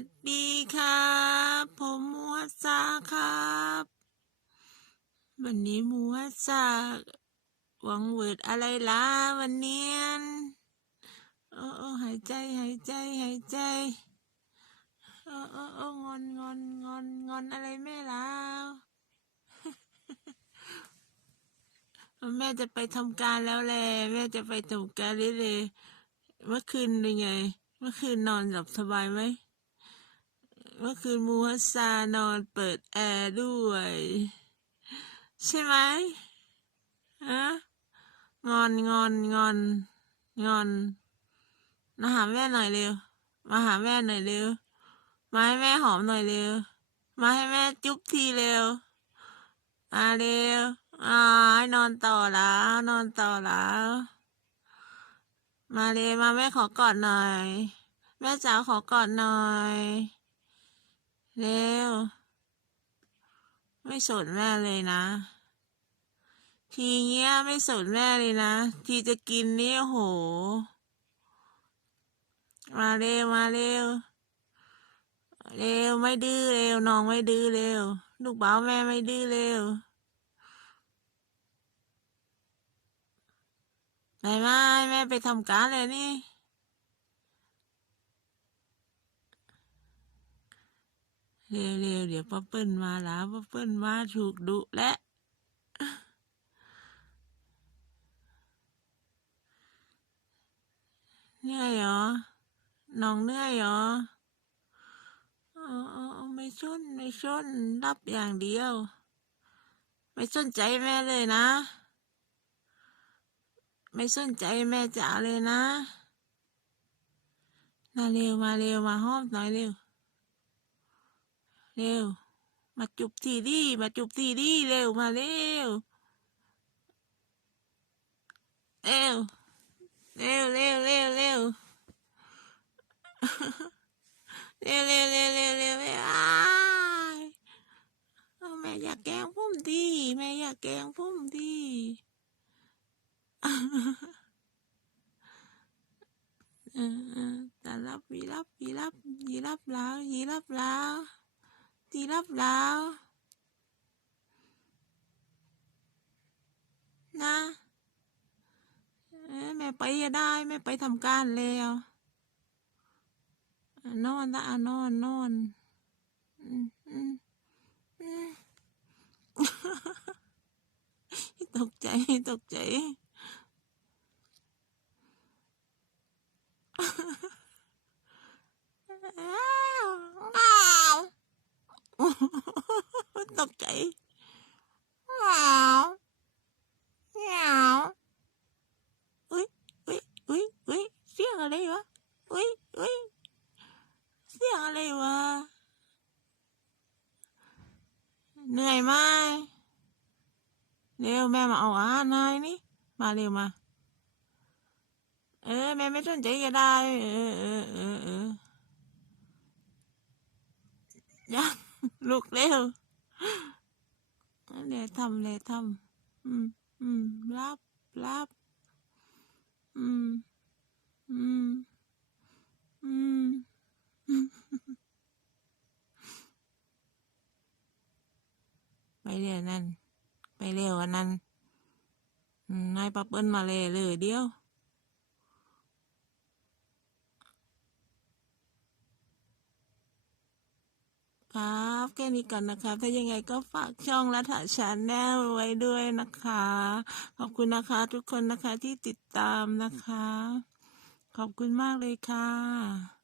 สดีครับ ผมมูฮัสซาครับ วันนี้มูฮัสซาหวังเวิร์ดอะไรล่ะวันเนี้ยโอ้โอ้หายใจหายใจหายใจโอ้โอ้โอ้งอนงอนงอนงอนอะไรแม่ล้วแม่จะไปทำการแล้วแหละแม่จะไปทำการเลยเลยๆเมื่อคืนเป็นไง เมื่อคืนนอนหลับสบายไหม เมื่อคืนมูฮัสซานอนเปิดแอร์ด้วย ใช่ไหมฮะงอนงอนงอนงอน มาหาแม่หน่อยเร็ว มาหาแม่หน่อยเร็ว มาให้แม่หอมหน่อยเร็ว มาให้แม่จุ๊บทีเร็วมาเร็วอ่าให้นอนต่อแล้ว นอนต่อแล้ว มาเร็วมาแม่ขอกอดหน่อย แม่จ๋าขอกอดหน่อย เร็ว ไม่สนแม่เลยนะ ทีเงี้ยไม่สนแม่เลยนะ ทีจะกินนี่โอ้โห มาเร็ว มาเร็ว เร็ว ไม่ดื้อเร็ว น้องไม่ดื้อเร็ว ลูกเบาแม่ไม่ดื้อเร็วไหนมาให้แม่ไปทำการเลยนี่ เร็วเร็วเดี๋ยวป้าเปิ้ลมาแล้วป้าเปิ้ลมาถูกดุและเหนื่อยเหรอน้องเหนื่อยเหรออ๋ออ๋ออ๋อไม่ชนไม่ชนรับอย่างเดียว ไม่สนใจแม่เลยนะ ไม่สนใจแม่จ๋าเลยนะมาเร็วมาเร็วมาห้อมหน่อยเร็ว เร็ว มาจุบทีดีมาจุบทีดีเร็วมาเร็ว เร็ว เร็วเร็วเร็วเร็วเร็วเร็วเร็วเร็วเร็วเร็วอ้แม่อยากแกงพุ่มดีแม่อยากแกงพุ่มดีเออเออตาลับวีรับวีรับยีรับแล้วยีรับแล้วีรับแล้วนะแม่ไปได้แม่ไปทำการแล้วนอนละนอนนอนตกใจตกใจ อ้าวอ้าว ตกใจอ้าวอ้าวอุ้ยอุ้ยอุ้ยอุ้ยเสียงอะไรวะอุ้ยอุ้ยเสียงอะไรวะ เหนื่อยไหมเร็วแม่มาเอาอาหารให้นี่ มาเร็วมา เออแม่ไม่สนใจก็ได้ เออเออเออเออยังลุกเร็ว เลยทำเลยทำอืมอืมรับรับอืมอืมอืมไปเร็วนั่น ไปเร็วอันนั้นนายปับเปิ้ลมาเลยเลยเดียว ครับ แค่นี้ก่อนนะคะถ้ายังไงก็ฝากช่องรัฐชาแนลไว้ด้วยนะคะ ขอบคุณนะคะ ทุกคนนะคะที่ติดตามนะคะ ขอบคุณมากเลยค่ะ